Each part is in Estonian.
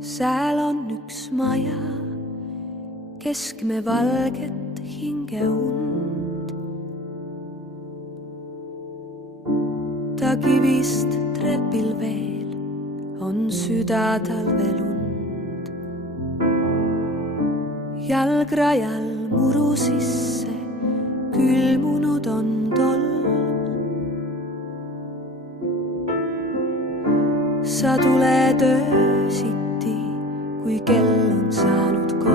Sääl on üks maja, keskme valget hingeund. Ta kivist trepil veel on süda talvelund. Jalgrajal muru sisse külmunud on tolm. Sa tuled öösiti, kui kell on saanud 3.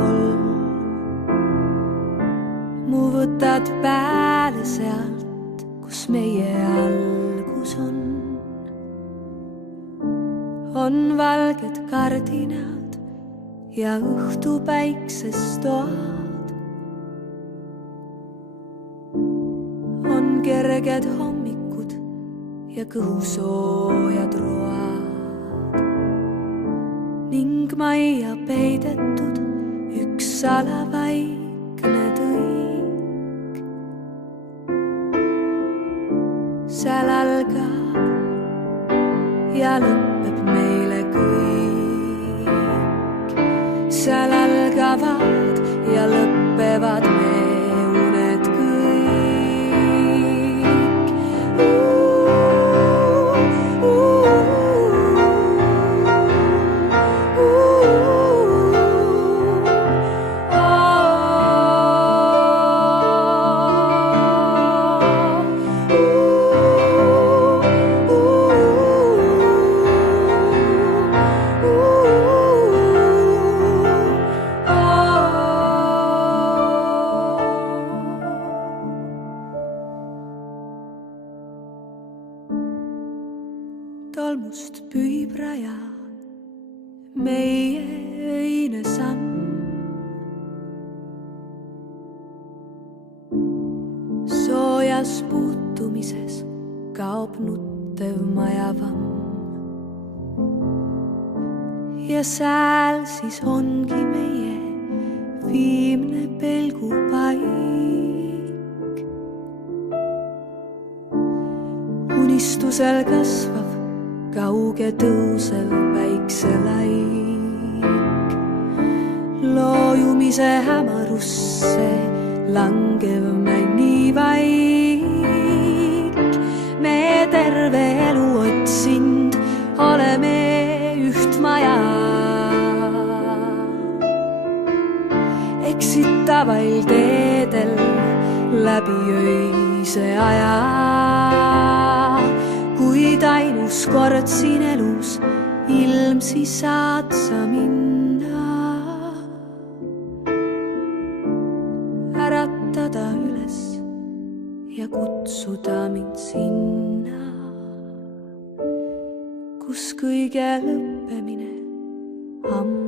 Mu võtad pääle sealt, kus meie algus on. On valged kardinad ja õhtu päikses toad. On kerged hommikud ja kõhusoojad road. Ning majja peidetud üks salavaikne tõik. Seal algab ja lõppeb meile kõik. Seal algavad ja lõppevad me uned kõik. Tolmust pühib raja meie öine samm. Soojas puutumises kaob nuttev majavamm. Ja sääl siis ongi meie viimne pelgupaik. Unistusel kasvav kauge tõusev päikselaik. Loojumise hämarusse langev männivaik. Me terve elu otsind oleme üht maja. Eksitavail teedel läbi öise aja. Kuid ainus kord siin elus ilmsi saad sa minna. Äratada üles ja kutsuda mind sinna, kus kõige lõppemine ammu